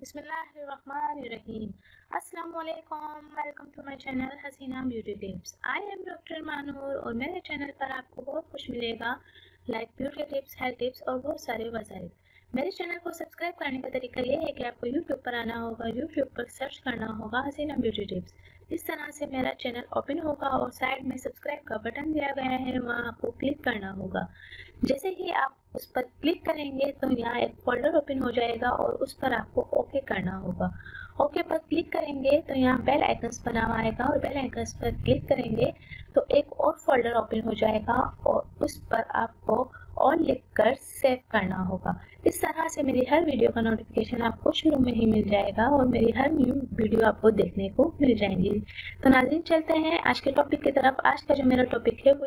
बिस्मिल्लाहिर्रहमानिर्रहीम। अस्सलामुअलैकुम, welcome to my channel Haseena beauty tips. I am doctor Manoor और मेरे चैनल पर आपको बहुत कुछ मिलेगा, like beauty tips, health tips और बहुत सारे वसाइल। मेरे चैनल को सब्सक्राइब करने का तरीका ये है कि आपको यूट्यूब पर आना होगा, यूट्यूब पर सर्च करना होगा हसीना ब्यूटी टिप्स। इस तरह से मेरा चैनल ओपन होगा और साइड में सब्सक्राइब का बटन दिया गया है, वहाँ आपको क्लिक करना होगा। जैसे ही आप उस पर क्लिक करेंगे तो यहाँ एक फोल्डर ओपन हो जाएगा और उस पर आपको ओके करना होगा। ओके पर क्लिक करेंगे तो यहाँ बेल आइकन्स बना हुआ आएगा और बेल आइकन्स पर क्लिक करेंगे तो एक और फोल्डर ओपन हो जाएगा और उस पर आपको ऑल लिखकर सेव करना होगा। इस तरह से मेरी हर वीडियो का नोटिफिकेशन आपको शुरू में ही मिल जाएगा और मेरी हर न्यू वीडियो आपको देखने को मिल जाएंगी। तो नाज़रीन, चलते हैं आज के टॉपिक की तरफ। आज का जो मेरा टॉपिक है वो